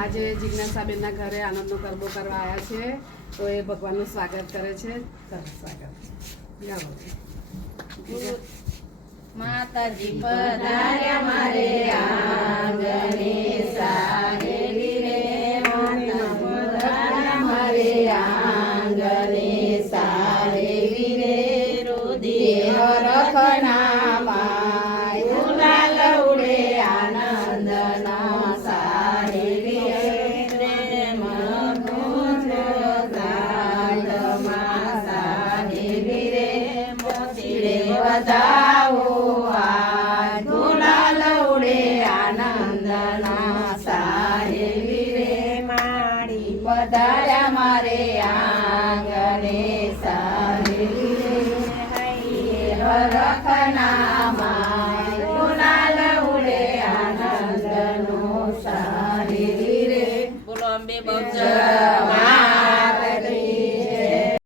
આજે જિજ્ઞાસાબેનના ઘરે આનંદનો ગરબો કરવા આવ્યા છે, તો એ ભગવાનનું સ્વાગત કરે છે. સ્વાગત માતાજી પધાર્યા મારે આંગણે સાહેલી રે, માતા પધાર્યા મારે આંગણે સાહેલી રે, રુધિર રખના માય ગુલાલ ઉડે આનંદના સાહેલી રે, મધુર સાહેલી રે, મોતી વધાવો આજ ગુલાલ ઉડે આનંદના સાહેલી રે, મારી પધાર્યા મારે આંગણે સાહેલી રે, હરખના માય ગુલાલ ઉડે આનંદનો સાહેલી રે. બોલો અંબે બહુચર